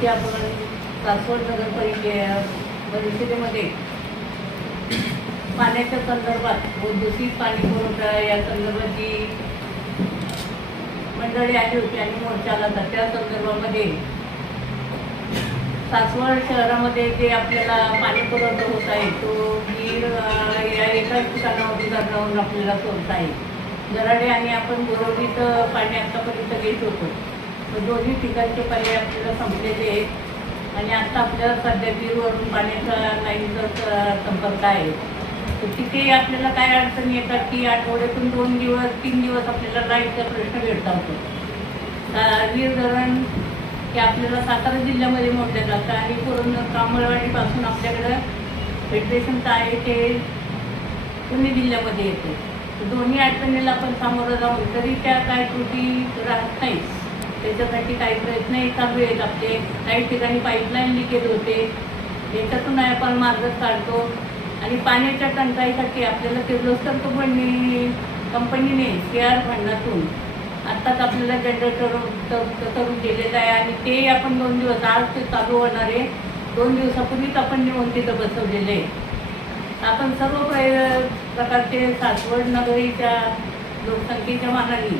की आपण सासवड परिषदेमध्ये पाण्याच्या संदर्भात व दूषित पाणी पुरवठा या संदर्भाची मंडळी आली होती आणि मोर्चा आला होता। त्या संदर्भामध्ये सासवड शहरामध्ये जे आपल्याला पाणी पुरवठा होत आहे तो वीर या एकाच ठिकाणावर उदाहरणावरून आपल्याला सोडत आहे। गराडे आणि आपण बोरवलीत पाणी आतापर्यंत घेत होतो, तर दोन्ही ठिकाणचे पाणी आपल्याला संपलेले आहेत आणि आता आपल्याला सध्या वीरवरून पाण्याचा लाईनचा संपर्क आहे। तर तिथे आपल्याला काय अडचणी येतात की आठवड्यातून 2 दिवस 3 दिवस आपल्याला लाईटचा प्रश्न भेटता होतो। वीर धरण हे आपल्याला सातारा जिल्ह्यामध्ये मोडलं जातं आणि पूर्ण कांबळवाडीपासून आपल्याकडं फेडरेशनचं आहे ते पुणे जिल्ह्यामध्ये येते। तर दोन्ही अडचणीला आपण सामोरं जाऊन तरी त्या काय त्रुटी राहत नाही, त्याच्यासाठी काही प्रयत्नही चालू आहेत आपले। काही ठिकाणी पाईपलाईन लिकेज होते, याच्यातून आपण मार्ग काढतो आणि पाण्याच्या टंचाईसाठी आपल्याला किर्लोस्कर कंपनीने CR फंडातून आत्ताच आपल्याला जनरेटर करून दिलेलं आहे आणि ते आपण 2 दिवस आज ते चालू होणारे 2 दिवसापूर्वीच आपण नेऊन तिथं बसवलेले आहे। आपण सर्व प्रकारचे सासवड नगरीच्या लोकसंख्येच्या मानाने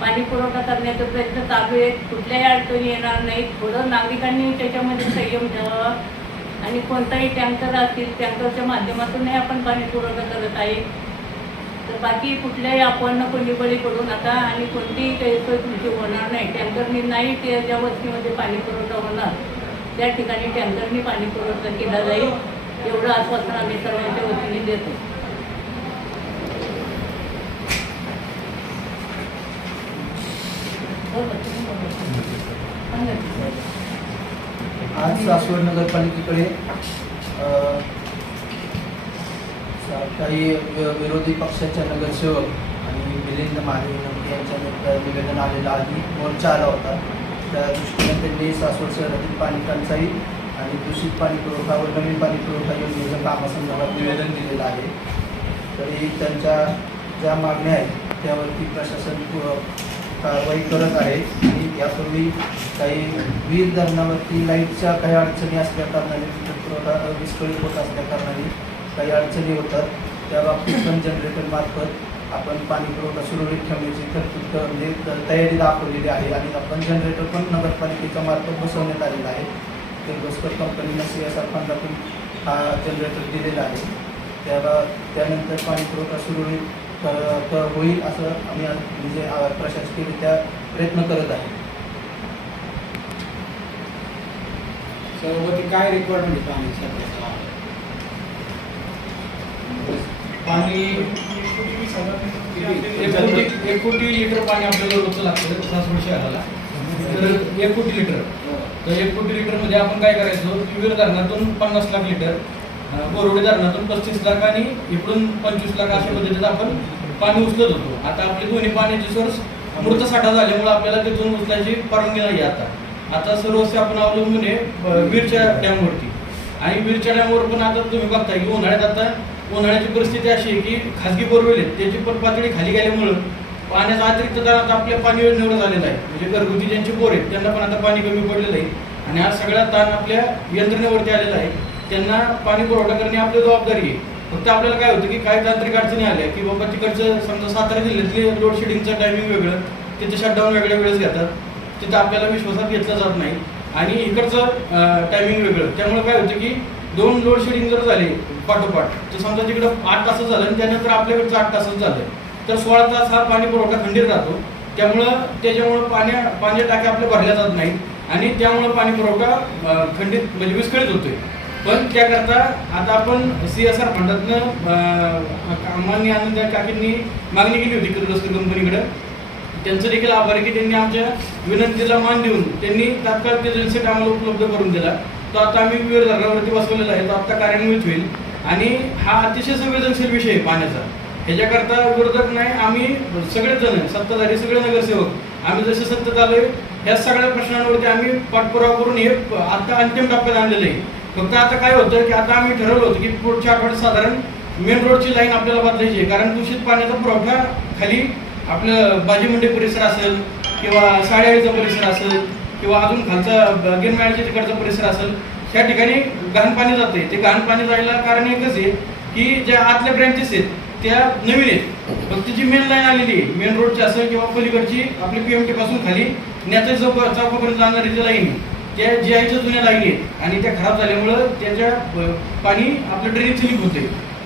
पाणी पुरवठा करण्याचा प्रयत्न चालू आहे। कुठल्याही अडचणी येणार नाहीत। थोडं नागरिकांनी त्याच्यामध्ये संयम ठेवावा आणि कोणताही टँकर असतील टँकरच्या माध्यमातूनही आपण पाणी पुरवठा करत आहे। तर बाकी कुठल्याही आपण कोणी बळी पडू नका आणि कोणतीही गैरसोय तुमची होणार नाही। टँकरनी नाही ते ज्या वस्तीमध्ये पाणी पुरवठा होणार त्या ठिकाणी टँकरनी पाणी पुरवठा केला जाईल, एवढं आश्वासन आम्ही सर्वांच्या वतीने देतो। आज सासवड नगरपालिकेकडे काही विरोधी पक्षाच्या नगरसेवक आणि मिलिंद महादेव यांच्या निवेदन आलेलं आधी मोर्चा आला होता। त्या दृष्टीने त्यांनी सासवड शहरातील पाणी टंचाई आणि दूषित पाणी पुरवठा व नवीन पाणी पुरवठा योजनेच्या कामासंदर्भात निवेदन दिलेलं आहे। तरी त्यांच्या ज्या मागण्या आहेत त्यावरती प्रशासन कारवाई करत आहे आणि यापूर्वी काही वीर धरणावरती लाईटच्या काही अडचणी असल्या कारणाने पुरवठा विस्कळीत होत असल्या कारणाने काही अडचणी होतात। त्या बाबतीत पण जनरेटरमार्फत आपण पाणी पुरवठा सुरळीत ठेवण्याची तरतूद म्हणजे तयारी दाखवलेली आहे आणि आपण जनरेटर पण नगरपालिकेच्या मार्फत बसवण्यात आलेला आहे। किर्लोस्कर कंपनीनं CSR फंडातून हा जनरेटर दिलेला आहे। त्यानंतर पाणी पुरवठा सुरळीत होईल असं आम्ही म्हणजे प्रशासकीयरित्या प्रयत्न करत आहे। सर्वती काय रिक्वायरमेंट पाणी 1 कोटी लिटर पाणी आपल्याला रोजचं लागतं सासवड शहराला। तर 1 कोटी लिटर, तर 1 कोटी लिटरमध्ये आपण काय करायचो की वीर धरणातून 50 लाख लिटर, बोरवडी धरणातून 35 लाख आणि इकडून 25 लाख अशा पद्धतीचं आपण पाणी उचलत होतो। आता आपली दोन्ही पाण्याची सोर्स मृत साठा झाल्यामुळे आपल्याला तिथून उचलायची परवानगी नाही। आता सर्वस्व आपण अवलंबून आहे वीरच्या डॅमवरती आणि वीरच्या डॅमवर पण आता तुम्ही बघताय की उन्हाळ्याची परिस्थिती अशी आहे की खाजगी बोरवेल आहेत त्याची पण पातळी खाली गेल्यामुळं पाण्याचा अतिरिक्त दार आता आपल्या पाणी योजनेवर झालेला आहे। म्हणजे घरगुती ज्यांचे बोर आहेत त्यांना पण आता पाणी कमी पडलेलं आहे आणि हा सगळा ताण आपल्या यंत्रणेवरती आलेला आहे। त्यांना पाणी पुरवठा करणे आपली जबाबदारी आहे। फक्त आपल्याला काय होतं की काही तांत्रिक अडचणी आल्या की बाबा तिकडचं समजा सातारा जिल्ह्यातले लोड शेडिंगचं टायमिंग वेगळं, तिथे शटडाऊन वेगळ्या वेळेस घेतात, तिथं आपल्याला विश्वासात घेतलं जात नाही आणि इकडचं टायमिंग वेगळं। त्यामुळे काय होतं की 2 लोड शेडिंग जर झाले पाठोपाठ तर समजा तिकडं 8 तासच झालं आणि त्यानंतर आपल्याकडचं 8 तासच झालं तर 16 तास हा पाणी पुरवठा खंडित राहतो। त्याच्यामुळं पाणी टाक्या आपल्या भरल्या जात नाहीत आणि त्यामुळं पाणी पुरवठा खंडित म्हणजे विस्कळीत होतोय। पण त्याकरता आता आपण CSR फंडातनं माननीय आनंद काकींनी मागणी केली होती किर्लोस्कर कंपनीकडे। त्यांचं देखील आभार आहे की त्यांनी आमच्या विनंतीला मान देऊन त्यांनी तात्काळ ते जनसेट आम्हाला उपलब्ध करून दिला। तो आता आम्ही वीर धरणावरती बसवलेला आहे, तो आता कार्यान्वित होईल आणि हा अतिशय संवेदनशील विषय आहे पाण्याचा। ह्याच्याकरता विरोधक नाही, आम्ही सगळेजण सत्ताधारी सगळे नगरसेवक आम्ही जसे सत्तेत आलोय ह्या सगळ्या प्रश्नांवरती आम्ही पाठपुरावा करून हे आता अंतिम टप्प्यात आणलेलं आहे। फक्त आता काय होतं की आता आम्ही ठरवलं होतं की पुढच्या आठवड्यात साधारण मेन रोडची लाईन आपल्याला बदलायची आहे, कारण दूषित पाण्याचा पुरवठा खाली आपलं बाजी मंडी परिसर असेल किंवा साडेआळीचा परिसर असेल किंवा अजून खालचा गिरमाळ्याच्या तिकडचा परिसर असेल, ह्या ठिकाणी घाण पाणी जाते. ते घाण पाणी जायला कारण एकच आहे की ज्या आतल्या ब्रँचेस आहेत त्या नवीन आहेत, फक्त जी मेन लाईन आलेली आहे मेन रोडची असेल किंवा पलीकडची आपली PMT पासून खाली नेता चौकापर्यंत जाणारी जी लाईन आहे त्या GIच्या जुन्या लाईन आहेत आणि त्या खराब झाल्यामुळं त्याच्या पाणी आपलं ड्रेनेजचं लीक होते.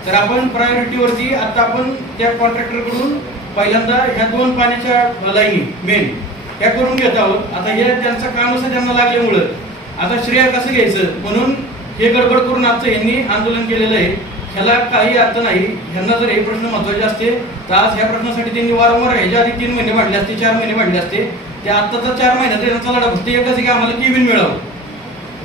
तर आपण प्रायोरिटीवरती आता आपण त्या कॉन्ट्रॅक्टरकडून पहिल्यांदा ह्या 2 पाण्याच्या लाईनी मेन ह्या करून घेत आहोत. आता हे त्यांचं काम असं त्यांना लागल्यामुळं आता श्रेय कसं घ्यायचं म्हणून हे गडबड करून आजचं यांनी आंदोलन केलेलं आहे. ह्याला काही अर्थ नाही. ह्यांना जर हे प्रश्न महत्त्वाचे असते तर आज ह्या प्रश्नासाठी त्यांनी वारंवार ह्याच्या आधी 3 महिने मांडले असते, 4 महिने मांडले असते. ते आत्ताचा 4 महिन्यात त्यांचा लढा फक्त एकच आहे की आम्हाला केबिन मिळावं.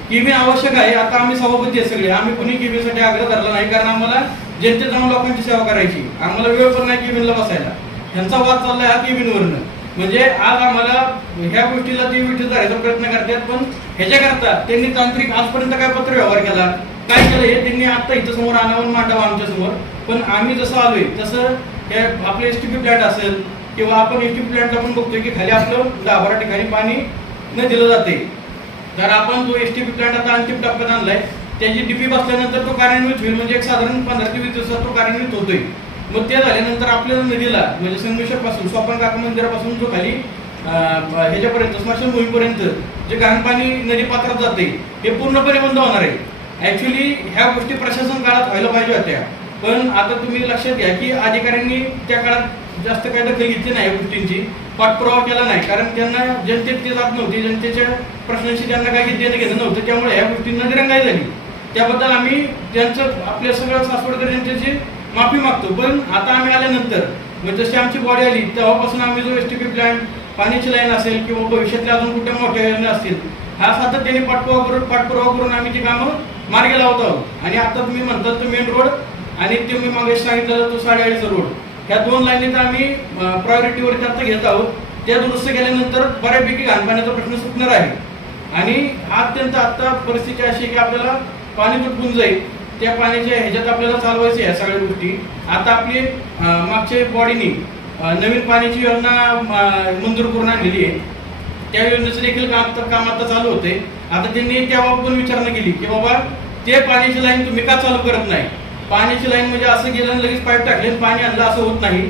केबिन आवश्यक आहे. आता आम्ही सभापती आहे सगळे, आम्ही कुणी केबिनसाठी आग्रह धरला नाही कारण आम्हाला जनतेत जाऊन लोकांची सेवा करायची, आम्हाला वेळ पण नाही केबिनला बसायला. ह्यांचा वाद चाललाय हा केबिनवरनं. म्हणजे आज आम्हाला ह्या गोष्टीला ते विठीत धरायचा प्रयत्न करतात, पण ह्याच्याकरता त्यांनी तांत्रिक आजपर्यंत काय पत्र व्यवहार केला, काय केलं हे त्यांनी आता इथं समोर आणावं मांडावं आमच्या समोर. पण आम्ही जसं आलोय तसं हे आपले STP प्लॅन्ट असेल किंवा आपण STP प्लॅन्टला पण बघतोय की खाली आपलं 10-12 ठिकाणी पाणी न दिलं जाते. तर आपण जो STP प्लॅन्ट आता अंतिम टप्प्यात आणलाय त्याची DP बसल्यानंतर तो कार्यान्वित होईल, म्हणजे एक साधारण 15 ते 20 दिवसात तो कार्यान्वित होतोय. मग ते झाल्यानंतर आपल्याला नदीला म्हणजे संगमेश्वर पासून सोपान काका मंदिरापासून जो खाली ह्याच्यापर्यंत स्मशान भूमीपर्यंत जे घाण पाणी नदी पात्रात जाते हे पूर्णपणे बंद होणार आहे. ऍक्च्युली ह्या गोष्टी प्रशासन काळात व्हायला पाहिजे होत्या, पण आता तुम्ही लक्षात घ्या की अधिकाऱ्यांनी त्या काळात जास्त काही दखल घेतली नाही या गोष्टींची, पाठपुरावा केला नाही कारण त्यांना जनतेत ते जात नव्हते, जनतेच्या प्रश्नांशी त्यांना काही देणं घेणं नव्हतं, त्यामुळे ह्या गोष्टींना दिरंगाई झाली. त्याबद्दल आम्ही त्यांचं आपल्या सगळ्या सासवडकर यांच्याची माफी मागतो. पण आता आम्ही आल्यानंतर म्हणजे जशी आमची बॉडी आली तेव्हापासून आम्ही जो STP प्लॅन्ट पाण्याची लाईन असेल किंवा भविष्यातल्या अजून कुठल्या मोठ्या योजना असतील हा सातत्याने पाठपुरावा करून आम्ही ती कामं मार्गी लावत आहोत. आणि आता तुम्ही म्हणतात तो मेन रोड आणि ते मी मागे सांगितलेला तो 8.5 रोड ह्या 2 लाईनीत आम्ही प्रायोरिटीवरती आता घेत आहोत. त्या दुरुस्त केल्यानंतर बऱ्यापैकी घाण पाण्याचा प्रश्न सुटणार आहे. आणि अत्यंत आता परिस्थिती अशी की आपल्याला पाणी तुटून जाईल, त्या पाण्याच्या ह्याच्यात आपल्याला चालवायचं ह्या सगळ्या गोष्टी. आता आपली मागच्या बॉडीनी नवीन पाण्याची योजना मंजूर करून आणलेली आहे, त्या योजनेचं देखील काम आता चालू होते. आता त्यांनी तेव्हा पण विचारणा केली की बाबा ते पाण्याची लाईन तुम्ही का चालू करत नाही. पाण्याची लाईन म्हणजे असं गेलं लगेच पाईप टाकले पाणी आणलं असं होत नाही.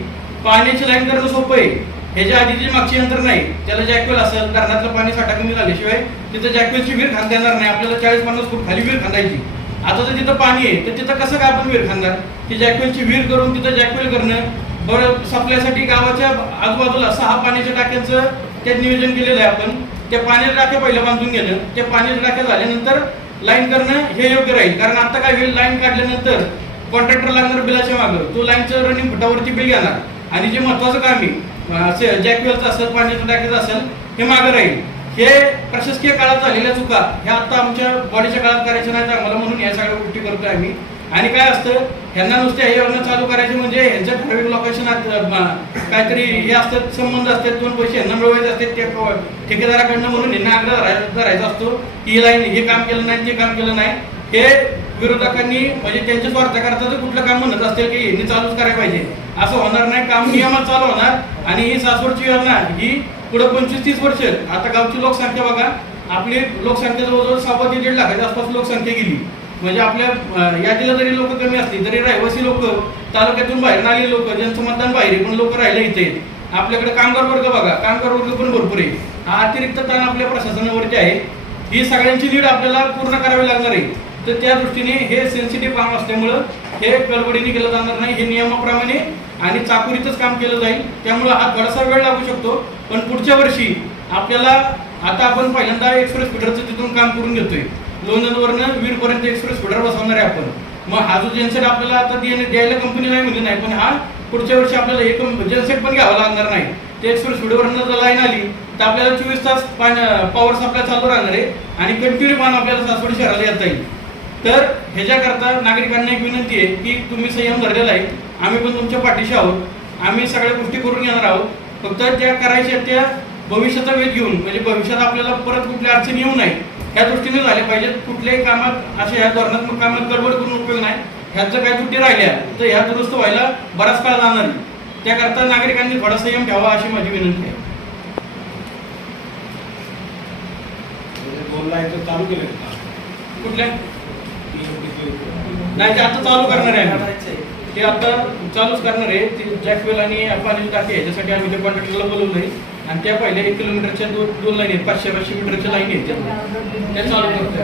पाण्याची लाईन करणं सोपं आहे. ह्याच्या आधीची मागची यंत्र नाही, त्याला जॅकवेल असेल, धरणातलं पाणी साठा कमी झाल्याशिवाय तिथं जॅकवेलची विहीर खांदा येणार नाही. आपल्याला 40-50 फूट खाली विहीर खांदायची. आता जर तिथं पाणी आहे तर तिथं कसं काय आपण विहीर खांदणार. ती जॅकवेलची विहीर करून तिथं जॅकवेल करणं, बरं सप्लायसाठी गावाच्या आजूबाजूला 6 पाण्याच्या टाक्यांचं त्यात नियोजन केलेलं आहे आपण. त्या पाण्याच्या टाक्या पहिल्या बांधून घेणं, त्या पाण्याच्या टाक्या झाल्यानंतर लाईन करणं हे योग्य राहील. कारण आता काय होईल, लाईन काढल्यानंतर कॉन्ट्रॅक्टर लागणार बिलाच्या मागं, तो लाईनचं रनिंग फुटावरती बिल घेणार आणि जे महत्वाचं काम आहे जॅकवेलचं असेल पाण्याच्या टाक्याचं असेल हे मागं राहील. हे प्रशासकीय काळात झालेल्या चुका ह्या आता आमच्या बॉडीच्या काळात करायच्या नाहीत आम्हाला, म्हणून या सगळ्या गोष्टी करतोय आम्ही. आणि काय असतं ह्यांना नुसत्या हे योजना चालू करायची म्हणजे ह्यांच्या ठराविक लोकेशनात काहीतरी हे असतात, संबंध असतात, 2 पैसे ह्यांना मिळवायचे असतात त्या ठेकेदाराकडनं, म्हणून ह्यांना आग्रह धरायचा असतो की ही लाईन हे काम केलं नाही ते काम केलं नाही. हे विरोधकांनी म्हणजे त्यांच्या स्वार्थाकरता जर कुठलं काम म्हणत असतील की यांनी चालूच करायला पाहिजे असं होणार नाही. काम नियमात चालू होणार. आणि ही सासवडची योजना ही पुढे 25-30 वर्ष. आता गावची लोकसंख्या बघा, आपली लोकसंख्या जवळजवळ 1.25 ते 1.5 लाखाच्या आसपास लोकसंख्या गेली. म्हणजे आपल्या यादीला जरी लोक कमी असली तरी रहिवासी लोक, तालुक्यातून बाहेर आलेले लोक, ज्यांचं मतदान बाहेर पण लोक राहिले इथे. आपल्याकडे कामगार वर्ग बघा, कामगार वर्ग पण भरपूर आहे. हा अतिरिक्त ताण आपल्या प्रशासनावरती आहे. ही सगळ्यांची नीड आपल्याला पूर्ण करावी लागणार आहे. तर त्या दृष्टीने हे सेन्सिटिव्ह काम असल्यामुळं हे गडबडीने केलं जाणार नाही. हे नियमाप्रमाणे आणि चाकुरीतच काम केलं जाईल. त्यामुळं हा थोडासा वेळ लागू शकतो, पण पुढच्या वर्षी आपल्याला आता आपण पहिल्यांदा एक्सप्रेस फीडरचं तिथून काम करून घेतोय. लोणंदवरनं वीरपर्यंत एक्सप्रेस फीडर बसवणार आहे आपण. मग हा जो जेनसेट आपल्याला आता द्यायला कंपनी नाही म्हणजे नाही, पण हा पुढच्या वर्षी आपल्याला एक जेनसेट पण घ्यावा लागणार नाही. ते एक्सप्रेस फीडरवरनं जर लाईन आली तर आपल्याला 24 तास पॉवर सप्लाय चालू राहणार आहे आणि कंटिन्यू पाणी आपल्याला सासवड शहराला येता येईल. तर ह्याच्याकरता नागरिकांना एक विनंती आहे की तुम्ही संयम धरलेला आहे, आम्ही पण तुमच्या पाठीशी आहोत. आम्ही सगळ्या गोष्टी करून घेणार आहोत. फक्त त्या करायच्या त्या भविष्याचा वेध घेऊन, म्हणजे भविष्यात आपल्याला परत कुठल्या अडचणी येऊ नये ह्या दृष्टीने झाल्या पाहिजेत. कुठल्याही कामात अशा ह्या धोरणात्मक कामात गडबड करून उपयोग नाही. ह्याचं काही त्रुटी राहिल्या तर ह्या दुरुस्त व्हायला बराच काळ जाणार नाही. त्याकरता नागरिकांनी थोडा संयम ठेवा अशी माझी विनंती आहे. लाईट चालू केले कुठल्या नाही ते आता चालू करणार आहे आम्ही. ते आता चालूच करणार आहे. ते जॅकवेल आणि पाण्याची टाकी आहे त्यासाठी आम्ही त्या कॉन्ट्रॅक्टरला बोलवलं आहे आणि त्या पहिल्या 1 किलोमीटरच्या दोन लाईन आहेत 500 मीटरच्या लाईन आहेत त्या चालू करतोय.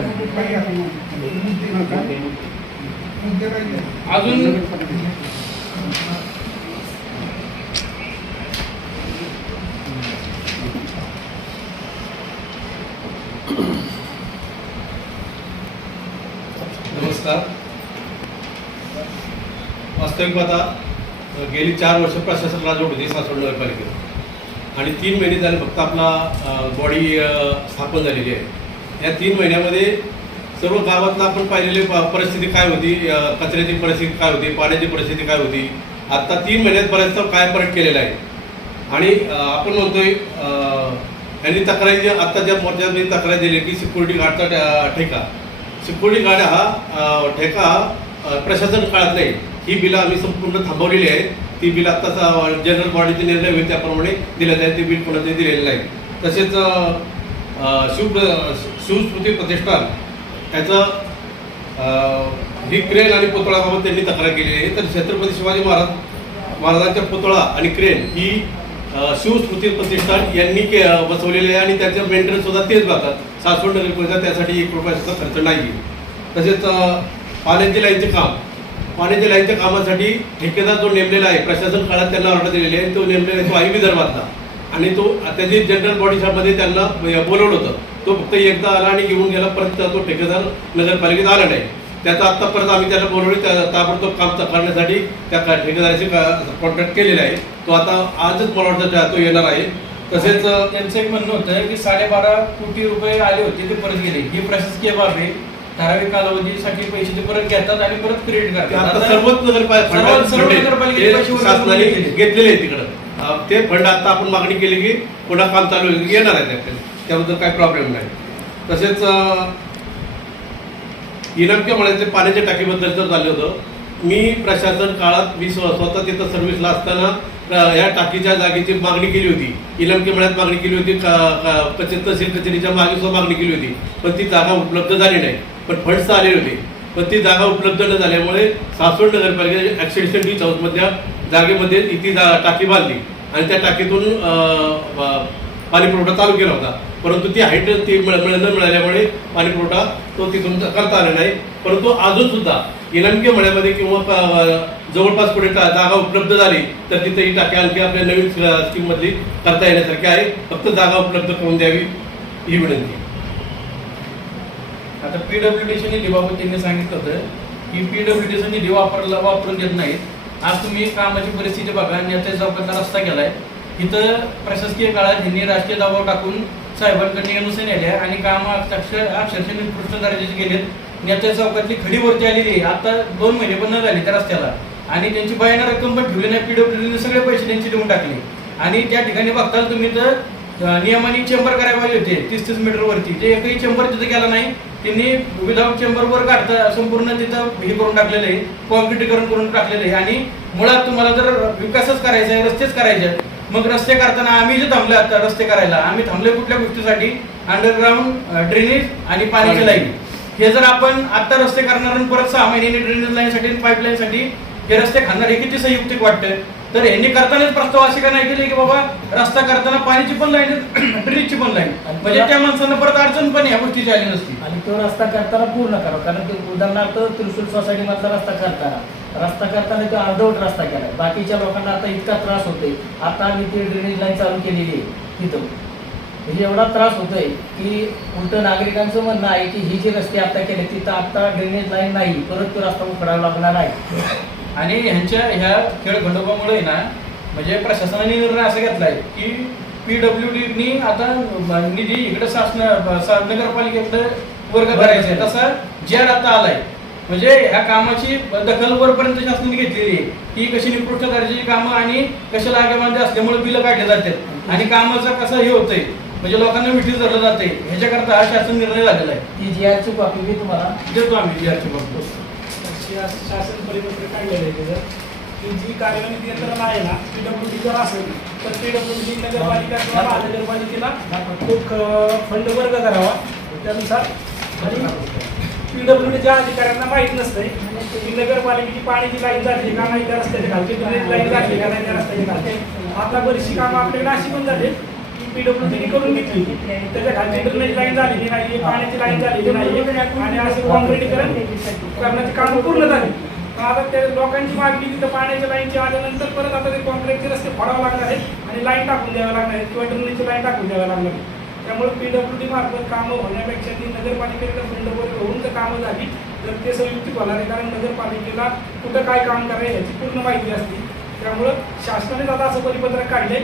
अजून नमस्कार. वास्तविक पाहता गेली 4 वर्ष प्रशासक राजवट होती सासवड नगरपालिकेत आणि 3 महिने झाले फक्त आपला बॉडी स्थापन झालेली आहे. या 3 महिन्यामध्ये सर्व गावातनं आपण पाहिलेली परिस्थिती काय होती, कचऱ्याची परिस्थिती काय होती, पाण्याची परिस्थिती काय होती. आत्ता 3 महिन्यात बऱ्याचसा काय फरक केलेला आहे आणि आपण म्हणतोय यांनी तक्रारी आत्ता ज्या मोर्चामध्ये तक्रार दिली की सिक्युरिटी गार्डचा ठेका, सिक्युरिटी गार्ड हा ठेका प्रशासन काळात नाही. ही बिलं आम्ही संपूर्ण थांबवलेली आहेत. ती बिल आत्ताच जनरल बॉडीचे निर्णय होईल त्याप्रमाणे दिले जाईल. ते बिल कोणाचे दिलेलं नाही. तसेच शिवस्मृती प्रतिष्ठान याचं ही क्रेन आणि पुतळाबाबत त्यांनी तक्रार केलेली आहे. तर छत्रपती शिवाजी महाराजांच्या पुतळा आणि क्रेन ही शिवस्मृती प्रतिष्ठान यांनी बसवलेले आहे आणि त्याचं मेंटेनन्स सुद्धा तेच बघतात. सासवड नगरपालिका त्यासाठी 1 रुपया सुद्धा खर्च नाही. तसेच पाण्याच्या लाईनच्या कामासाठी ठेकेदार जो नेमलेला आहे प्रशासन काळात त्यांना ऑर्डर दिलेली आहे. तो नेमलेला आहे तो आई विदर्भातला आणि तो त्याची जनरल बॉडीमध्ये त्यांना बोलवलं होतं. तो फक्त एकदा आला आणि घेऊन गेला. परत तो ठेकेदार नगरपालिकेत आला नाही. त्याचा आत्ता परत आम्ही त्याला बोलवले ताबडतोब काम करण्यासाठी त्या ठेकेदाराशी कॉन्ट्रॅक्ट केलेला आहे. तो आता आजच मला वाटतं तो येणार आहे. तसेच त्यांचं एक म्हणणं होतं की 12.5 कोटी रुपये आले होते ते परत गेले. ही प्रशासकीय बाब आहे. ठराविक कालावधीसाठी पैसे ते परत घेतात आणि परत क्रेडिट करतात. सर्वच नगरपालिका शासनाने घेतलेले आहे तिकडं. ते फंड आता आपण मागणी केली की पुन्हा काम चालू येणार आहे त्याबद्दल काही प्रॉब्लेम नाही. तसेच इनामक्या मळ्याचे पाण्याच्या टाकीबद्दल जर झालं होतं, मी प्रशासन काळात मी स्वतः तिथं सर्व्हिसला असताना या टाकीच्या जागेची मागणी केली होती. इनामक्या मळ्यात मागणी केली होती, तहसील कचेरीच्या मागे सुद्धा मागणी केली होती. पण ती जागा उपलब्ध झाली नाही. पण फंड्स आले होते पण ती जागा उपलब्ध न झाल्यामुळे सासवड नगरपालिकेच्या ॲक्सेशन डी हाऊसमधल्या जागेमध्ये ती टाकी बांधली आणि त्या टाकीतून पाणी पुरवठा चालू केला होता. परंतु ती हाईट ती न मिळाल्यामुळे पाणी पुरवठा तो तिथून करता आला नाही. परंतु अजून सुद्धा इनामके मळ्यामध्ये किंवा जवळपास पुढे जागा उपलब्ध झाली तर तिथे ही टाकी आणखी आपल्या नवीन स्कीममधली करता येण्यासारखी आहे. फक्त जागा उपलब्ध करून द्यावी ही विनंती. आता PWDच्या निधीबाबत त्यांनी सांगितलं होतं की PWDचा निधी वापरून देत नाहीत. आज तुम्ही कामाची परिस्थिती बघा. नेत्या चौकातला रस्ता केलाय. इथं प्रशासकीय काळात ह्यांनी राजकीय दबाव टाकून साहेबांकडे एनओसी नेल्या आणि काम अक्षरशः निकृष्ट दर्जाचे गेलेत. नेत्या चौकातली खडी वरती आलेली आहे. आता 2 महिने पण न झाले त्या रस्त्याला आणि त्यांची बयानं रक्कम पण ठेवली नाही. PWDने सगळे पैसे त्यांचे देऊन टाकले आणि त्या ठिकाणी बघताल तुम्ही तर नियमाने चेंबर करायला पाहिजे होते 30-30 मीटर वरती. ते एकही चेंबर तिथे केला नाही. त्यांनी विदाऊट चेंबर वर काढता संपूर्ण तिथं हे करून टाकलेलं आहे, कॉन्क्रिटीकरण करून टाकलेलं आहे. आणि मुळात तुम्हाला जर विकासच करायचा आहे, रस्तेच करायचे मग रस्ते करताना आम्ही जे थांबले आता रस्ते करायला आम्ही थांबले कुठल्या गोष्टीसाठी? अंडरग्राऊंड ड्रेनेज आणि पाण्याची लाईन. हे जर आपण आता रस्ते करणार परत 6 महिन्यांनी ड्रेनेज लाईनसाठी पाईपलाईनसाठी हे रस्ते खाणार हे किती संयुक्तिक वाटतं? तर यांनी करतानाच प्रस्ताव असे का नाही केले की बाबा रस्ता करताना पाण्याची पण लाईन ड्रेनेजची पण लाईन, म्हणजे त्या माणसांना परत अडचण पण या गोष्टीची आली नसती. आणि तो रस्ता करताना पूर्ण करावा. कारण ते उदाहरणार्थ त्रिशूल सोसायटी मधला रस्ता करताना तो अर्धवट रस्ता केला. बाकीच्या लोकांना आता इतका त्रास होतोय. आता आम्ही ती ड्रेनेज लाईन चालू केलेली आहे तिथं. म्हणजे एवढा त्रास होतोय की उलट नागरिकांचं म्हणणं आहे की ही जी रस्ते आता केले तिथं आता ड्रेनेज लाईन नाही, परत तो रस्ता उकडावा लागणार आहे. आणि ह्यांच्या ह्या खेळखंडोबामुळे ना म्हणजे प्रशासनाने निर्णय असा घेतलाय की PWDनी आता निधी इकडे नगरपालिकेकडे वर्ग करायचा आहे. तसा जॅड आता आलाय. म्हणजे ह्या कामाची दखल वरपर्यंत शासनाने घेतलेली आहे की कशी निकृष्ट दर्जाची कामं आणि कशा लागेबांधे असल्यामुळे बिलं काढले जातात आणि कामाचं कसं हे होतंय म्हणजे लोकांना मिठीच धरलं जाते. ह्याच्याकरता हा शासन निर्णय झालेला आहे. ती GR ची कॉपी मी तुम्हाला देतो आम्ही GR ची कॉपी. शासन परिपत्र काढलेलं आहे त्याचं की जी कार्यनीती यंत्रणा आहे ना PWD जर असेल तर PWD नगरपालिका किंवा महानगरपालिकेला खूप फंड वर्ग करावा. त्यानुसार आणि PWDच्या अधिकाऱ्यांना माहीत नसतंय की नगरपालिकेची पाण्याची लाईन झाली का नाही त्या रस्त्याच्या खालची ड्रेनेज लाईन झाली का नाही त्या रस्त्याच्या खालची. आता बरीचशी कामं आपल्याकडे अशी पण झाली की PWDने करून घेतली, त्याच्या खालची ड्रेनेज लाईन झालेली नाही, पाण्याची लाईन झालेली नाही आणि असं काँक्रिटीकरण करण्याची कामं पूर्ण झाली. पण आता त्या लोकांची मागणी तिथं पाण्याच्या लाईनची आल्यानंतर परत आता ते कॉन्क्रीटचे रस्ते फोडावे लागणार आहेत आणि लाईन टाकून द्याव्या लागणार आहेत किंवा ड्रेनेजची लाईन टाकून द्याव्या लागणार आहे. त्यामुळे PWD मार्फत कामं होण्यापेक्षा ती नगरपालिकेकडे फंड वगैरे होऊन जर कामं झाली तर ते संयुक्तिक होणार आहे, कारण नगरपालिकेला कुठं काय काम करायचं याची पूर्ण माहिती असते. त्यामुळं शासनाने आता असं परिपत्रक काढले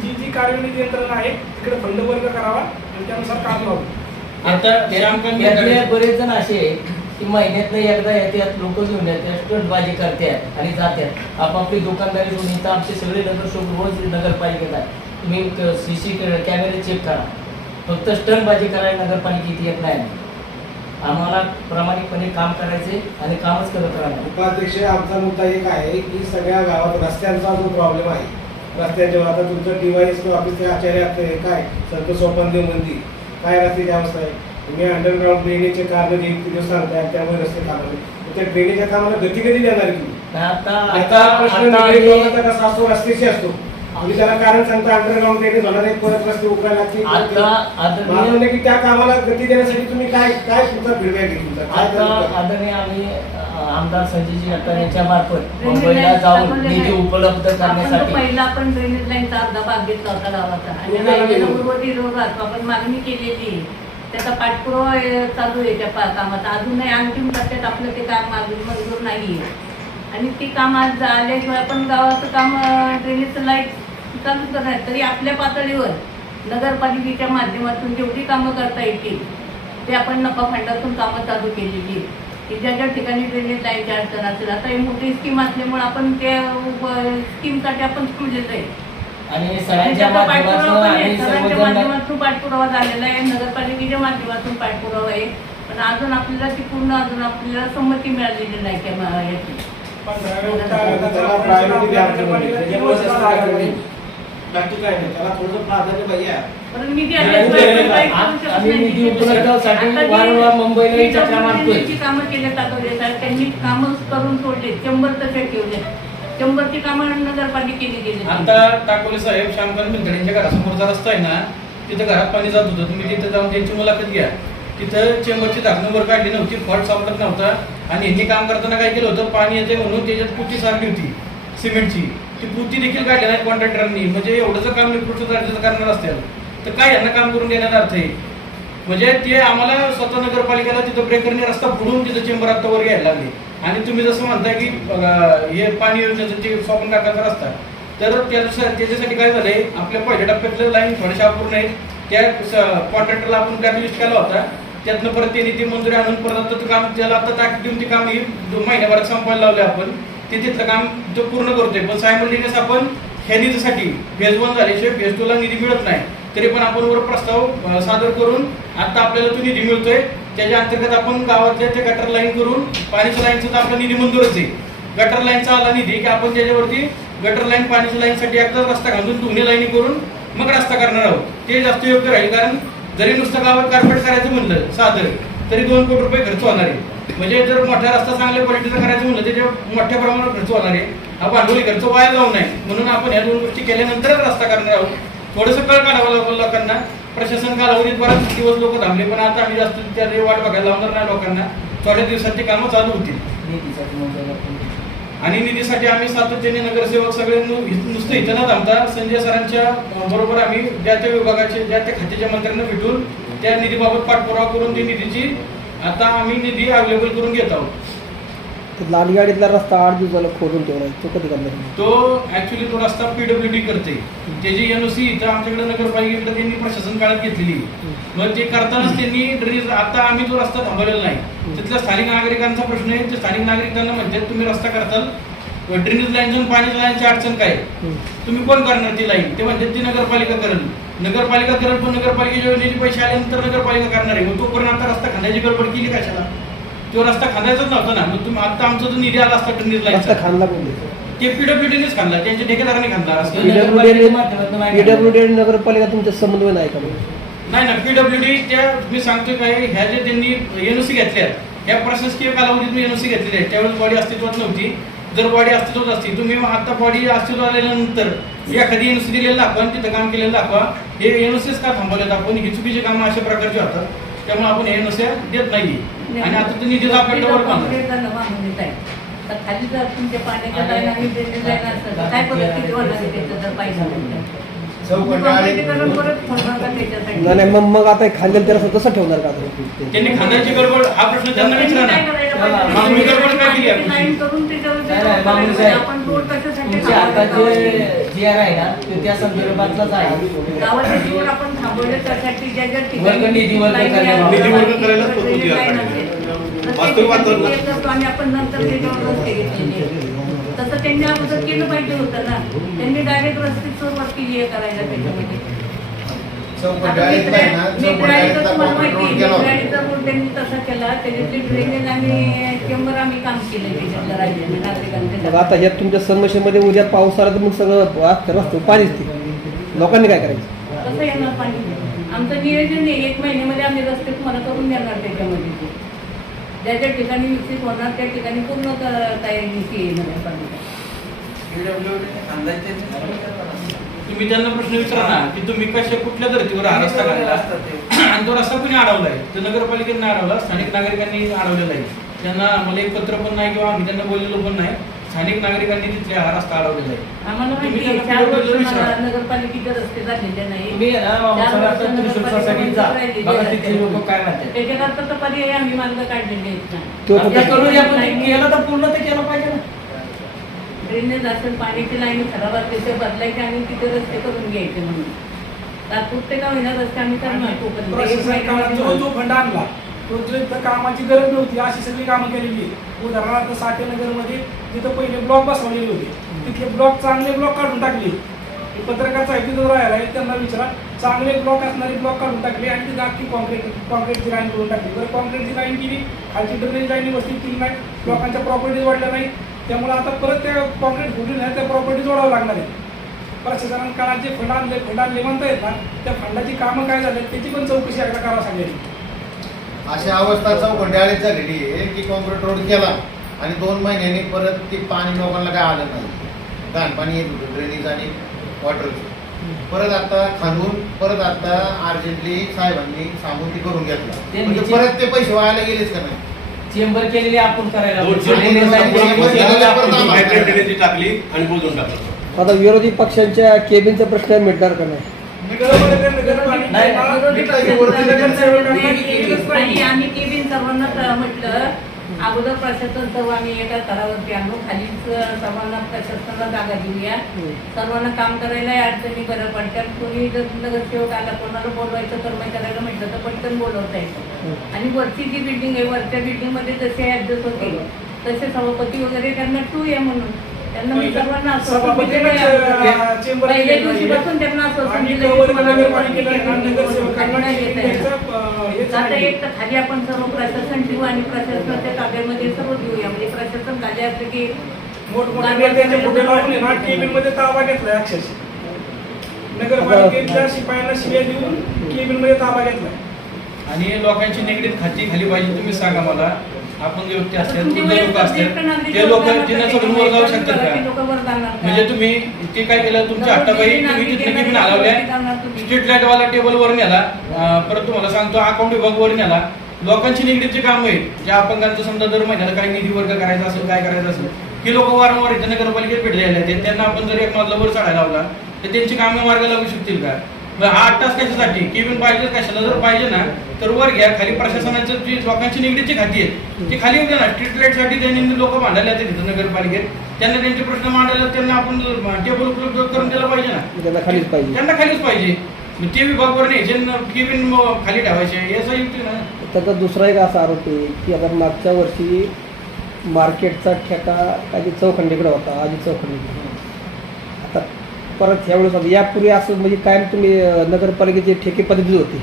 की जी कार्यनिर्वाही यंत्रणा आहे तिकडे फंड वर्ग करावा आणि त्यानुसार काम व्हावं. आता त्यातले बरेच जण असे आहेत की महिन्यातनं एकदा येतात, लोक घेऊन येतात, स्टंटबाजी करतात आणि जातात. आपापली दुकानदारी सोडून इथं आमचे सगळे नगरसेवक रोज नगरपालिकेत आहे. तुम्ही CC कॅमेरे चेक करा, फक्त स्टंटबाजी करायला नगरपालिकेत येत नाही. आम्हाला प्रामाणिकपणे काम करायचे आणि कामच करत राहणार. उपाध्यक्ष, आमचा मुद्दा एक आहे की सगळ्या गावात रस्त्यांचा जो प्रॉब्लेम आहे, रस्त्याच्या आता तुमचं DYSP ऑफिसचे आचार्य काय संत सोपानदेव मंदिर काय रस्त्याची अवस्था आहे. तुम्ही अंडरग्राऊंड ड्रेनेजचे कामं जे इतके दिवस सांगताय त्यामुळे रस्ते कामाले त्या ड्रेनेजच्या कामाला गती कधी देणार आहे तुम्ही? आता प्रश्न निगडीत कसा असतो, रस्त्याशी असतो. तुम्ही त्याला कारण सांगता अंडरग्राऊंड ड्रेनेज होणार आहे, परत रस्ते उकरायला लागतील. मानवणे की त्या कामाला गती देण्यासाठी तुम्ही काय काय तुमचा फीडबॅक आहे तुमचा? आदरणीय आम्ही आमदार संजयजी अट्टार यांच्या मार्फत मुंबईला जाऊन निधी उपलब्ध करण्यासाठी पहिला आपण ड्रेनेज लाईनचा अर्धा भाग घेतला होता गावाचा आणि राहिलेला उर्वरित विरोधात आपण मागणी केलेली. त्याचा पाठपुरावा चालू आहे त्या कामाचा. अजूनही अंतिम टप्प्यात आपलं ते काम मंजूर नाही आहे आणि ती काम आज आल्याशिवाय आपण गावाचं काम ड्रेनेजचं लाईट चालू करणार. तरी आपल्या पातळीवर नगरपालिकेच्या माध्यमातून जेवढी कामं करता येतील ते आपण नफा फंडातून कामं चालू केलेली आहे की ज्या ज्या ठिकाणी ड्रेनेज लाईनची अडचण असेल. आता ही मोठी स्कीम असल्यामुळे आपण त्या स्कीमसाठी आपण थांबलेलं आहे आणि सगळ्यांच्या माध्यमातून पाठपुरावा झालेला आहे, नगरपालिकेच्या माध्यमातून पाठपुरावा आहे. पण अजून आपल्याला ती पूर्ण अजून आपल्याला संमती मिळालेली नाही त्या याची. बाकी काय नाही, त्याला थोडं प्राधान्य पाहिजे. पण निधी आल्याशिवाय आम्ही निधी उपलब्धसाठी वारंवार मुंबईला चक्रा मारतोय. कामं केले टाकवले त्यांनी कामं करून सोडले, 100% ठेवले. 100ची कामं नगरपालिकेने केली. आता टाकोले साहेब श्यामकांत मिंदडेंच्या घरासमोरचा रस्ता आहे ना, तिथं घरात पाणी जात होतं. तुम्ही तिथं जाऊन त्यांची मुलाखत घ्या. तिथं चेंबरची झाकणं वर काढली नव्हती, फॉल्ट सापडत नव्हता आणि यांनी काम करताना काय केलं होतं, पाणी येते म्हणून त्याच्यात पुटी सारली होती सिमेंटची, ती पुटी देखील काढली नाही कॉन्ट्रॅक्टरांनी. म्हणजे एवढंच काम निकृष्ट दर्जाचं करणार असतील तर काय यांना काम करून देण्याचा अर्थ आहे? म्हणजे ते आम्हाला स्वतः नगरपालिकेला तिथं ब्रेकरने रस्ता फोडून तिथं चेंबर आता वर घ्यायला लागले. आणि तुम्ही जसं म्हणताय की हे पाणी योजनेचं जे स्वप्न टाकायचा रस्ता, तर त्याच्यासाठी काय झालंय, आपल्या पहिल्या टप्प्यातलं लाईन थोड्याशा अपूर्ण आहे. त्या कॉन्ट्रॅक्टरला आपण ब्लॅकलिस्ट केला होता, त्यातनं परत त्यांनी ती मंजुरी आणून परत काम त्याला आता ताकीद देऊन ते काम 2 महिन्याभरात संपायला लावले. आपण ते तिथलं काम जो पूर्ण करतोय. पण सायमल्टेनियस आपण ह्या निधीसाठी फेज 1 झाल्याशिवाय फेज 2 ला निधी मिळत नाही. तरी पण आपण वर प्रस्ताव सादर करून आता आपल्याला तो निधी मिळतोय. त्याच्या अंतर्गत आपण गावातल्या ते गटर लाईन करून पाण्याच्या लाईनचा तर आपला निधी मंजूरच आहे. गटर लाईनचा आला निधी की आपण त्याच्यावरती गटर लाईन पाण्याच्या लाईनसाठी एकदा रस्ता घालून दोन्ही लाईनी करून मग रस्ता करणार आहोत. ते जास्त योग्य राहील, कारण जरी नुसतं गावात कार्पेट करायचं म्हणलं सादर तरी 2 कोटी रुपये खर्च होणार आहे. म्हणजे जर मोठा रस्ता चांगल्या क्वालिटीचा करायचं म्हणलं त्याच्या मोठ्या प्रमाणात खर्च होणार आहे. हा भांडवली खर्च वाया जाऊ नये म्हणून आपण ह्या 2 गोष्टी केल्यानंतरच रस्ता करणार आहोत. थोडंसं कळ काढावं लागलं लोकांना. प्रशासन कालावधीत बराच दिवस लोक थांबले, पण आता आम्ही जास्त त्या वाट बघायला लावणार नाही लोकांना. थोड्या दिवसात ती कामं चालू होतील. आणि निधीसाठी आम्ही सातत्याने नगरसेवक सगळे नुसतं इथं न थांबता संजय सरांच्या बरोबर आम्ही ज्या त्या विभागाचे ज्या त्या खात्याच्या मंत्र्यांना भेटून त्या निधीबाबत पाठपुरावा करून ती निधीची आता आम्ही निधी अवेलेबल करून घेत आहोत. लालगाडीतला रस्ता 8 दिवसाला खोदून ठेवला, तो कधी करणार? तो ऍक्च्युली तो रस्ता PWD करते. त्याची NOC इथं आमच्याकडे नगरपालिकेकडे त्यांनी प्रशासन काळात घेतलेली. मग ते करतानाच त्यांनी ड्रेनेज, आता आम्ही तो रस्ता थांबवलेला नाही. तिथल्या स्थानिक नागरिकांचा प्रश्न आहे. ते स्थानिक नागरिकांना म्हणतात तुम्ही रस्ता करताल, ड्रेनेज लाईन जाऊन पाण्याच्या लाईनची अडचण काय, तुम्ही कोण करणार ती लाईन? ते म्हणतात ती नगरपालिका करेल. नगरपालिका करेल, पण नगरपालिकेच्या योजनेचे पैसे आल्यानंतर नगरपालिका करणार आहे. मग तोपर्यंत आता रस्ता खांदायची गडबड केली कशाला? तो रस्ता खांदायचाच नव्हता ना. मग तुम्ही आता आमचा जो निधी आला असता ड्रेनेज लाईनचा खांदा कोण? ते PWDनेच खांदला, त्यांच्या ठेकेदारांनी खांदला असता. PWD आणि नगरपालिका तुमचा समन्वय नाही का? नाही ना PWD त्या मी सांगतोय काय ह्या जे त्यांनी एनओसी घेतल्या ह्या प्रशासकीय कालावधीत मी एनओसी घेतलेली आहे त्यावेळेस बॉडी अस्तित्वात नव्हती. जर बॉडी अस्तित्वात असती तुम्ही आता बॉडी अस्तित्वात आल्यानंतर एखादी एनओसी दिलेलं दाखवा तिथं काम केलेलं दाखवा. हे एनओसीच का थांबवलेत आपण ही चुकीची कामं अशा प्रकारची होतात त्यामुळे आपण एनओसी देत नाही. आणि आता ते निधीचा आपल्याकडे वर तर खाली जर तुमच्या पाण्याच्या लाईन आणि ड्रेनेज लाईन असतं तर काय परिस्थिती होणार आहे त्याचं जर पाहिजे काँक्रिटीकरण परत होणार का त्याच्यासाठी? नाही मग आता खाल्लेलं त्याला तसं ठेवणार का त्यांनी खांद्याची गडबड हा प्रश्न त्यांना विचारा काय ना. करायला पाहिजे? मागणी गडबड काय केली आपण? लाईन करून त्याच्यावर नाही, नाही, मागणी त्याच्यावर साहेब. आपण रोड कशासाठी तुमचे आता थांबवले? जे GR आहे ना ते त्या संदर्भातलाच आहे. गावाचे जीवन आपण थांबवले त्यासाठी ज्या ज्या वर्ग निधी वर्ग लाईन करायला- आहे, निधी वर्ग करायला तो ड्रेनेज GR लाईन काढला. असेल. तर वास्तविक वातावरण- ते करतो आणि आपण नंतर त्याच्यावर रस्ते घेतलेले. तसं त्यांनी अगोदर केलं पाहिजे होतं ना. त्यांनी डायरेक्ट रस्ते सुरुवात केली आहे करायला त्याच्यामध्ये. चौपटाळीतला आहे ना, चौपटाळीतला कॉन्क्रीट रोड केला होता. त्यांनी तसा केला त्याच्यातली ड्रेनेज आणि चेंबर आम्ही काम केलं त्याच्यातलं राहिलेलं मग नागरिकांच्या. आता ह्या तुमच्या समस्येमध्ये उद्या पाऊस आला तर मग सगळं रस्ते पाणीच ते लोकांनी काय करायचं? कसं येणार पाणी? आमचं नियोजन आहे 1 महिन्यामध्ये आम्ही रस्ते तुम्हाला करून देणार त्याच्यामध्ये. ज्या ज्या ठिकाणी विकसित होणार त्या ठिकाणी पूर्ण तयारी येणार पाणी. तुम्ही त्यांना प्रश्न विचारा ना की तुम्ही कशा कुठल्या धर्तीवर हा रस्ता काढला आणि तो रस्ता कुणी अडवलाय? तर नगरपालिकेने अडवला, स्थानिक नागरिकांनी अडवलेला आहे. त्यांना मला एक पत्र पण नाही किंवा आम्ही त्यांना बोललेलो पण नाही. स्थानिक नागरिकांनी तिथले हा रस्ता अडवलेला आहे. आम्हाला तुम्ही माहिती आहे त्यांना 4 वर्ष विचारा. मला नगरपालिकेचे रस्ते झालेले नाही. तुम्ही ना सगळं आता त्रिशूल सोसायटीत जा बघा तिथले लोक काय म्हणतात. त्याच्याकरता तर पर्याय आम्ही मार्ग काढलेले आहेत तो ना. फक्त त्या करून आपण केलं तर पूर्ण ते केलं पाहिजे ना. ड्रेनेज असेल पाण्याची लाईन खराब असते ते बदलायचे आणि तिथे रस्ते करून घ्यायचे म्हणून तात्पुरते का होईना रस्ते आम्ही करणार तोपर्यंत. प्रशासन काळात जो फंड आणला तो जो इथं कामाची गरज नव्हती अशी सगळी कामं केलेली आहे. उदाहरणार्थ साठेनगरमध्ये तिथं पहिले ब्लॉक बसवलेले होते तिथले ब्लॉक चांगले ब्लॉक काढून टाकले. पत्रकार साहित्य जो राहिला आहे त्यांना विचारा चांगले ब्लॉक असणारे ब्लॉक काढून टाकले आणि तिथं अख्खी कॉन्क्रीटची लाईन करून टाकली. बरं कॉन्क्रीटची लाईन केली खालची ड्रेनेज लाईन व्यवस्थित केली नाही लोकांच्या प्रॉपर्टीज वाढल्या नाही त्यामुळे आता परत त्या कॉन्क्रीट फुटून आहे त्या प्रॉपर्टी जोडावं लागणार आहे. प्रशासनाने काळात जे फंड आणले म्हणता येत ना त्या फंडाची कामं काय झाली त्याची पण चौकशी एकदा करावं सांगेल. अशी अवस्था चौखंड्याळीत झालेली आहे की कॉन्क्रीट रोड केला आणि 2 महिन्यांनी परत ते पाणी लोकांना काय आलं नाही. घाण पाणी येत होतं ड्रेनेज आणि वॉटरचं. परत आता खालून परत आता अर्जंटली साहेबांनी सांगून ती करून घेतला म्हणजे परत ते पैसे व्हायला गेलेच का नाही. चेंबर केलेली आपण करायला ड्रेनेजची टाकली आणि बोलून टाकलं. आता विरोधी पक्षांच्या केबिनचा प्रश्न मिटणार का नाही? विरोधी पक्षांचा नाही आम्ही केबिन सर्वांना म्हटलं अगोदर प्रशासन सर्व आम्ही एका स्तरावरती आणू खालीच सर्वांना प्रशासनाला जागा देऊया. सर्वांना काम करायला अडचणी बरं पडतात. कोणी जर नगरसेवक आला कोणाला बोलवायचं कर्मचाऱ्याला म्हटलं तर पटकन बोलवता येतं. आणि वरची जी बिल्डिंग आहे वरच्या बिल्डिंगमध्ये जसे ऍडजस्ट होते तसे सभापती वगैरे त्यांना 2 या म्हणून त्यांना मी सर्वांना पहिल्या दिवशीपासून त्यांना आता एक तर खाली आपण सर्व प्रशासन ठेवू आणि प्रशासनाच्या ताब्यामध्ये सर्व देऊया म्हणजे प्रशासन खाली असलं की केबिनमध्ये ताबा घेतलाय अक्षरशः नगरपालिकेच्या शिपायांना शिव्या देऊन केबिनमध्ये ताबा घेतलाय. आणि लोकांची निगडीत खाती खाली पाहिजे. तुम्ही सांगा मला आपण जे व्यक्ती असतात वृद्ध लोक असतात ते लोक जिन्हा सोडून वर जाऊ शकतात का? म्हणजे तुम्ही ते काय केलं तुमच्या हट्टापायी तुम्ही तिथले केबिन हलवल्या स्ट्रीट लाईट वाला टेबल वर नेला परत तुम्हाला सांगतो अकाउंट विभाग वर नेला. लोकांची निगडीतची काम आहेत ज्या अपंगांचं समजा दर महिन्याला काही निधी वर्ग करायचा असेल काय करायचं असेल की लोक वारंवार इथे नगरपालिकेत भेट द्यायला येते. त्यांना आपण जर एक मजला वर चढायला लावला तर त्यांची कामं मार्ग लागू शकतील का? 8 तास कशासाठी केबिन पाहिजे कशाला जर पाहिजे ना तर वर घ्या खाली प्रशासनाचं जी लोकांची निगडीची खाती आहेत ती खाली होते ना. स्ट्रीट लाईटसाठी त्यांनी लोक भांडायला येतात तिथं नगरपालिकेत त्यांना त्यांचे प्रश्न मांडायला त्यांना आपण टेबल उपलब्ध करून दिला पाहिजे ना. त्यांना खालीच पाहिजे. त्यांना खालीच पाहिजे. ते विभागवर न्यायचे केबिन खाली ठेवायचे याचा युक्ती ना. त्याचा दुसरा एक असा आरोप आहे की आता मागच्या वर्षी मार्केटचा ठेका काही चौखंडीकडे होता आधी चौखंडीकडे. आता परत ह्यावेळेस यापूर्वी असं म्हणजे कायम तुम्ही नगरपालिकेची ठेके पद्धती होती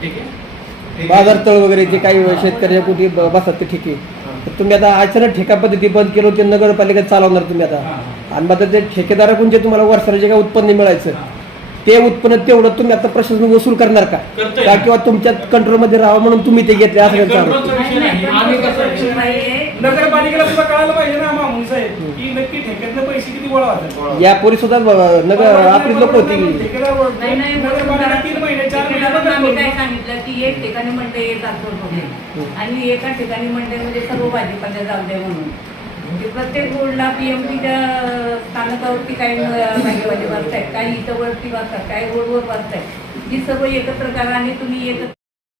ठीक आहे बाजार तळ वगैरे जे काही शेतकऱ्या कुठे बसतात ते ठेके तर तुम्ही आता अचानक ठेका पद्धती बंद केलं होती नगरपालिकेत चालवणार तुम्ही आता. आणि मग ते ठेकेदाराकडून जे तुम्हाला वर्षाला जे काय उत्पन्न मिळायचं ते उत्पन्न तेवढं तुम्ही आता प्रशासन वसूल करणार का करतोय. का किंवा तुमच्या कंट्रोलमध्ये राहावं म्हणून तुम्ही ते घेतले असं त्यांचा आरोप. कंट्रोलचा विषय नाही. आम्ही कसं नगरपालिकेला सुद्धा कळायला पाहिजे ना मामून साहेब की नक्की ठेक्यातनं पैसे किती गोळा होतात. यापूर्वी सुद्धा नगर आपली लोक होती की ठेकेदार नाही नाही नगरपालिका 3 महिने 4 ठेकेदारांना आम्ही काय महिने सांगितलं की एक ठिकाणी मंडई एक आसवड होते आणि एका ठिकाणी मंडईमध्ये सर्व भाजीपाला जाऊ दे म्हणून म्हणजे प्रत्येक रोडला पीएमपीच्या स्थानकावरती काही भाजीवाले बसतायत, काही इथं वरती बसतात, काही रोडवर बसतायत. ही सर्व एकत्र करा आणि तुम्ही एकत्र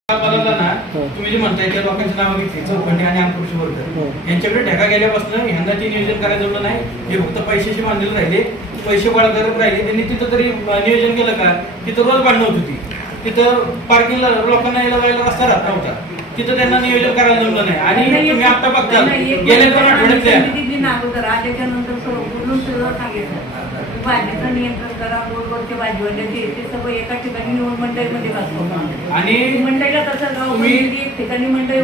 बघायला ना तुम्ही जे म्हणताय त्या लोकांची नावं घेतली चौखंडे आणि अंकुश वर्धन यांच्याकडे ढेका गेल्यापासून ह्यांना ते नियोजन करायला जमलं नाही. हे फक्त पैशाशी बांधलेले राहिले, पैसे गोळा करत राहिले. त्यांनी तिथं तरी नियोजन केलं का? तिथं रोज बांधणं होत होती, तिथं पार्किंगला लोकांना यायला जायला रस्ता राहत नव्हता, तिथं त्यांना नियोजन करायला जमलं नाही. आणि तुम्ही आता बघताल गेल्या 2 आठवड्यातल्या आल्याच्यानंतर बोलून सगळं सांगितलं भाजीचं नियंत्रण करा, रोडवरचे भाजीवाल्याचे ते सगळं एका ठिकाणी निवड मंडईमध्ये बसतो आणि मंडईला तसं गाव तुम्ही एक ठिकाणी मंडई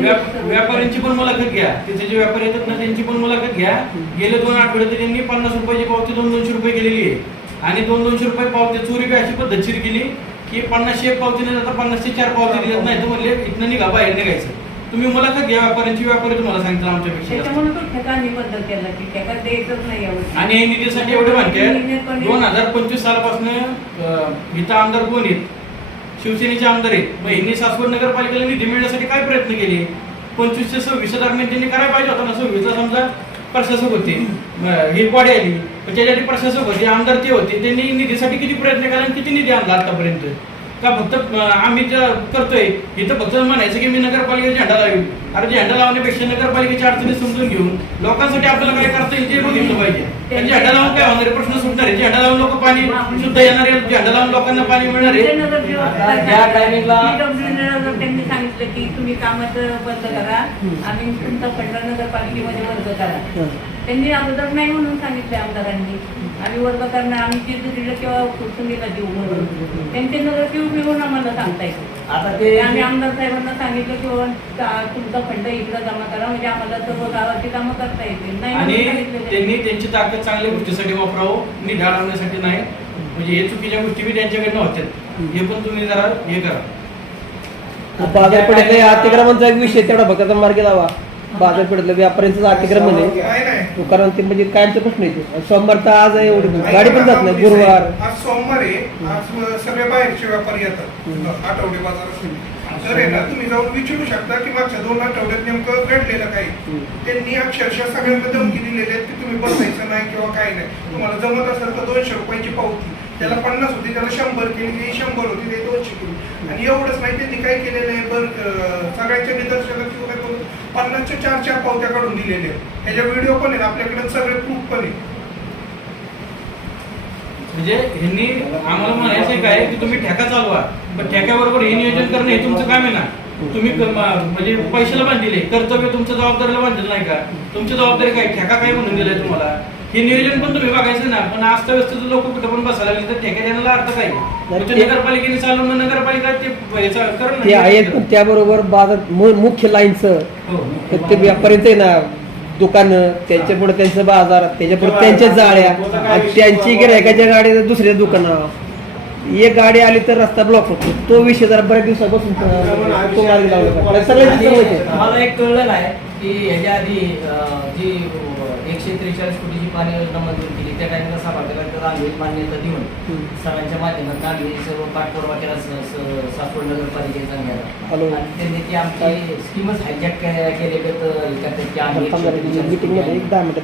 व्यापाऱ्यांची पण मुलाखत घ्या, तिथे जे व्यापारी येतात ना त्यांची पण मुलाखत घ्या. गेले 2 आठवड्यात त्यांनी 50 रुपयाची पावती 200 रुपये केलेली आहे आणि 200 रुपये पावती चोरी बी अशी पद्धतशीर केली की 50ची एक पावती नाही जाता 50ची 4 पावती दिली नाही तर म्हणले इथनं निघा बाहेर निघायचं. तुम्ही मुलाखत घ्या व्यापाऱ्यांची, व्यापारी तुम्हाला सांगतील आमच्यापेक्षा. त्याच्यामुळे तो ठेका निबद्ध केला की ठेका द्यायचंच नाही यावर्षी. आणि हे निधीसाठी एवढे म्हणते 2025 सालापासून इथं आमदार कोण आहेत? शिवसेनेचे आमदार आहेत. मग यांनी सासवड नगरपालिकेला निधी मिळण्यासाठी काय प्रयत्न केले? 25 ते 26 दरम्यान त्यांनी करायला पाहिजे होता ना. 26ला समजा प्रशासक होते, ही बॉडी आली, त्याच्यासाठी प्रशासक होते, आमदार ते होते, त्यांनी निधीसाठी किती प्रयत्न केला आणि किती निधी आणला आतापर्यंत? का फक्त आम्ही ज्या करतोय इथं फक्त म्हणायचं की मी नगरपालिकेचा झेंडा लावेल. अरे झेंडा लावण्यापेक्षा नगरपालिकेच्या अडचणी समजून घेऊन लोकांसाठी आपल्याला काय करता येईल ते बघितलं पाहिजे. झेंडा लावून काय होणार? प्रश्न सुटणार आहे. झेंडा लावून लोक पाणी शुद्ध येणार आहे, झेंडा लावून लोकांना पाणी मिळणार आहे. या टायमिंगला त्यांनी सांगितलं की तुम्ही कामाचं बंद करा आणि तुमचा फंड नगरपालिकेमध्ये वर्ग करा. त्यांनी अगोदर नाही म्हणून सांगितले आमदारांनी. आम्ही वर्ग करणं आम्ही दिलं किंवा कुसुंबीला देऊ म्हणून त्यांचे नगरसेवक मिळून आम्हाला सांगता येतं. आता ते आम्ही आमदार साहेबांना सांगितलं की तुमचा फंड इकडं जमा करा म्हणजे आम्हाला सर्व गावाची कामं करता येतील. नाही आणि म्हणून सांगितलेलं. त्यांनी त्यांची ताकद चांगल्या गोष्टीसाठी वापरावं, निधी आणण्यासाठी नाही. म्हणजे हे चुकीच्या गोष्टी बी त्यांच्याकडनं होत्यात, हे पण तुम्ही जरा हे करा. बाजारपेठेतल्या अतिक्रमणचा एक विषय तेवढा भक्ताचा मार्ग लावा. बाजारपेठेतलं व्यापाऱ्यांचं अतिक्रमण आहे कारण ते म्हणजे कायमचा प्रश्न येतो. सोमवारचा आज आहे एवढी गाडी पण जात नाही. गुरुवार आज सोमवार आहे, आज सगळे बाहेरचे व्यापारी येतात आठवडे बाजार. तर आहे ना तुम्ही जाऊन विचारू शकता की मागच्या 2 आठवड्यात नेमकं घडलेलं काही. त्यांनी अक्षरशः सगळ्यांना धमकी दिलेली आहे की तुम्ही बसायचं नाही किंवा काही नाही. तुम्हाला जमत असेल तर 200 रुपयाची पावती, त्याला 50 होती, त्याला 100 केली, ती 100 होती, ते 200 केली. आणि एवढंच नाही त्यांनी काय केलेलं आहे सगळ्यांच्या निदर्शनात 50च्या 4 पावत्या काढून दिलेल्या आहेत. ह्याच्या व्हिडिओ पण आहेत आपल्याकडे, सगळे प्रूफ पण आहे. म्हणजे ह्यांनी आम्हाला म्हणायचं काय की तुम्ही ठेका चालवा, पण ठेक्याबरोबर हे नियोजन करणं हे तुमचं काम आहे ना. तुम्ही म्हणजे पैशाला बांधले, कर्तव्य तुमच्या जबाबदारीला बांधलेलं नाही का? तुमची जबाबदारी काय? ठेका काय म्हणून दिलाय तुम्हाला? हे नियोजन पण तुम्ही बघायचं ना. पण आज व्यस्त लोक कुठं पण बसायला लागले तर ठेका देण्याला अर्थ काय? नगरपालिकेने चालवून नगरपालिका ते आहेत, पण त्याबरोबर बाजार मुख्य लाईनचं ते व्यापारीच आहे ना, दुकानं, त्यांच्या पुढे त्यांचं बाजार, त्याच्या पुढे त्यांच्या जाळ्या आणि त्यांची गिऱ्हाईकाच्या गाड्या दुसऱ्या दुकानावर. एक गाडी आली तर रस्ता ब्लॉक होतो. तो विषय जरा बऱ्याच दिवसापासून तो मार्गी लावला सगळ्यांची. मला एक कळलं नाही की ह्याच्या आधी जी 143 कोटीची पाणी योजना मंजूर केली त्या टाइमला सभागृहात आम्ही मान्यता देऊन सगळ्यांच्या माध्यमातून आम्ही सर्व पाठपुरावा केला सासवड नगरपालिकेचा घ्यायला. आणि त्यांनी ती आमची स्कीमच हायजॅक केले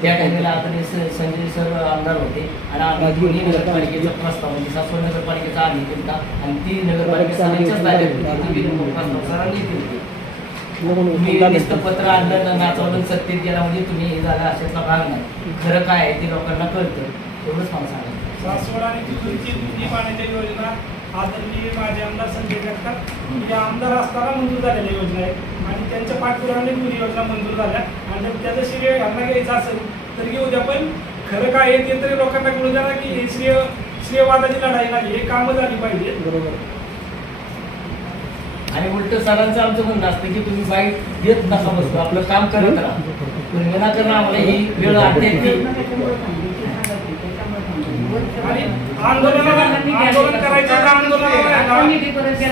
त्या टाइमला आता संजय सर आमदार होते आणि आम्ही नगरपालिकेचा प्रस्ताव म्हणजे सासवड नगरपालिकेचा आम्ही केला आणि ती नगरपालिका प्रस्ताव सरांनी केली. तुम्ही नुसतं पत्र आणलं नाचवलं सत्तेत गेला म्हणजे तुम्ही हे झालं अशातला भाग नाही. खरं काय आहे ते लोकांना कळतं, एवढंच मला सांगायचं. सासवड आणि चिखलीची दुधी पाण्याच्या योजना आदरणीय माझे आमदार संजय जगताप या आमदार असताना मंजूर झालेल्या योजना आहेत आणि त्यांच्या पाठपुराव्याने दुधी योजना मंजूर झाल्या. आणि जर त्याचं श्रेय घालणं घ्यायचं असेल तर घेऊ द्या, पण खरं काय आहे ते तरी लोकांना कळू द्या ना की हे श्रेयवादाची लढाई नाही, हे कामं झाली पाहिजे. बरोबर. आणि उलट सरांचं आमचं म्हणणं असतं की तुम्ही बाईट देत नका बसतो, आपलं काम करत राहा. तुम्ही विनाकारण आम्हाला ही वेळ आणते. आणि आंदोलन करायचं तर आंदोलन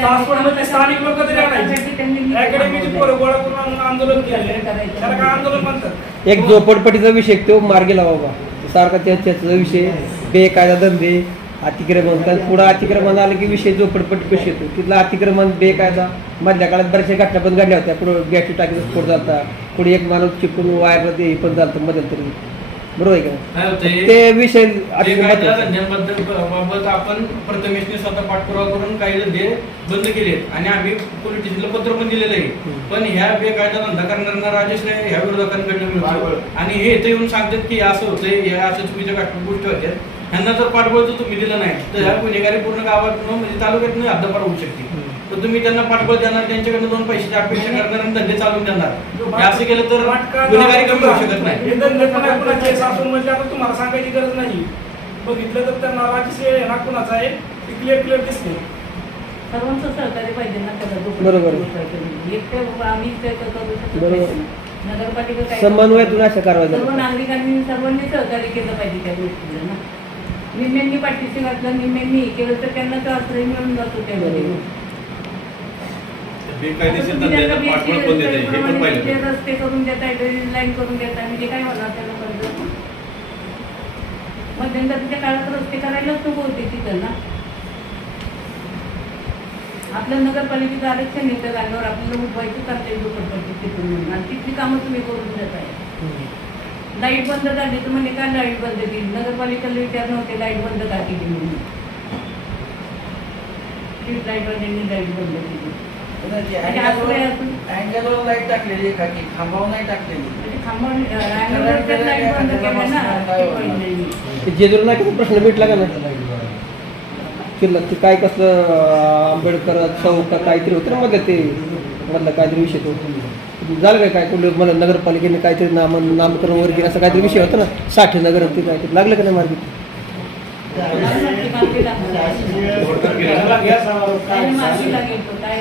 सासवडमध्ये स्थानिक लोक तरी आणायचे अकॅडमीची पोरं गोळा करून आणून आंदोलन केले त्याला काय आंदोलन म्हणतात. एक झोपडपट्टीचा विषय तो मार्गी लावा बाबा सारखा त्याचा विषय बेकायदा धंदे अतिक्रमण कारण पुढं अतिक्रमण आलं की विषय झोपडपट्टी पेश येतो तिथला अतिक्रमण बेकायदा मधल्या काळात बऱ्याचशा घटना पण घडल्या होत्या पुढं गॅसची टाकीचा स्फोट झाला पुढे एक माणूस चिपकून वायरला ते हे पण झालं मध्यंतरी बरोबर आहे का काय होतंय ते विषय बेकायदा धंद्यांबद्दल बाबत आपण प्रथमेशने स्वतः पाठपुरावा करून काही धंदे बंद केलेत आणि आम्ही पोलीस स्टेशनला पत्र पण दिलेलं आहे. पण ह्या बेकायदा धंदा करणाऱ्यांना राजेश नाही ह्या विरोधकांकडनं मिळतो आणि हे इथे येऊन सांगतात की असं होतंय या अशा चुकीच्या गोष्टी होत्या. ह्यांना जर पाठबळ तुम्ही दिलं नाही तर ह्या गुन्हेगारी पूर्ण गावातून म्हणजे तालुक्यातून हद्दपार होऊ शकते. तर तुम्ही त्यांना पाठबळ देणार त्यांच्याकडनं 2 पैशाची अपेक्षा करणार आणि धंदे चालून देणार हे असं केलं तर गुन्हेगारी कमी होऊ शकत नाही. हे धंदे पण आहे कुणाचे सासून म्हणजे आता तुम्हाला सांगायची गरज नाही बघितलं तर त्यांना राजश्री ना कुणाचा आहे ते क्लिअर दिसते. सर्वांचं सहकार्य पाहिजे ना त्याला बरोबर. एकटे आम्ही ते करू शकत बरोबर. नाही. नगरपालिका काय समन्वयातून अशा कारवाई सर्व झाल्या. नागरिकांनी सर्वांनी सहकार्य केलं पाहिजे त्या गोष्टीला ना. निम्म्यांनी पाठीशी घातलं निम्म्यांनी हे केलं तर त्यांना तो आश्रय मिळून जातो त्यामध्ये. बेकायदेशीर धंद्याला पाठबळ कोण देत हे पण पाहिजे. रस्ते करून देताय ड्रेनेज लाईन करून देताय म्हणजे काय होणार त्याला कर्ज मध्यंतरीच्या काळात रस्ते करायलाच नको होते तिथं ना. आपलं नगरपालिकेचं आरक्षण येतं गाण्यावर आपल्याला उठवायचं चालतंय झोपडपट्टी तिथून म्हणून आणि तिथली कामं तुम्ही करून देताय. लाईट बंद झाली तर म्हणजे काय लाईट बंद केली नगरपालिकेला विचार नव्हते लाईट बंद का केली म्हणून स्ट्रीट लाईटवाल्यांनी लाईट बंद केली. अँगलवर लाईट टाकलेली का की खांबावर नाही टाकलेली लाईट बंद केलं ना. जेजूर नाही का प्रश्न भेटला का नाही किल्ला ते काय कसलं आंबेडकर चौक का काहीतरी होतं ना मधलं ते मधला काहीतरी विषय तो झालं काय कुठलं मला नगरपालिकेने काहीतरी नामकरण वगैरे केलं असं काहीतरी विषय होता ना 60 नगर ते काहीतरी लागलं का नाही मार्गी मार्गी लागेल तो काय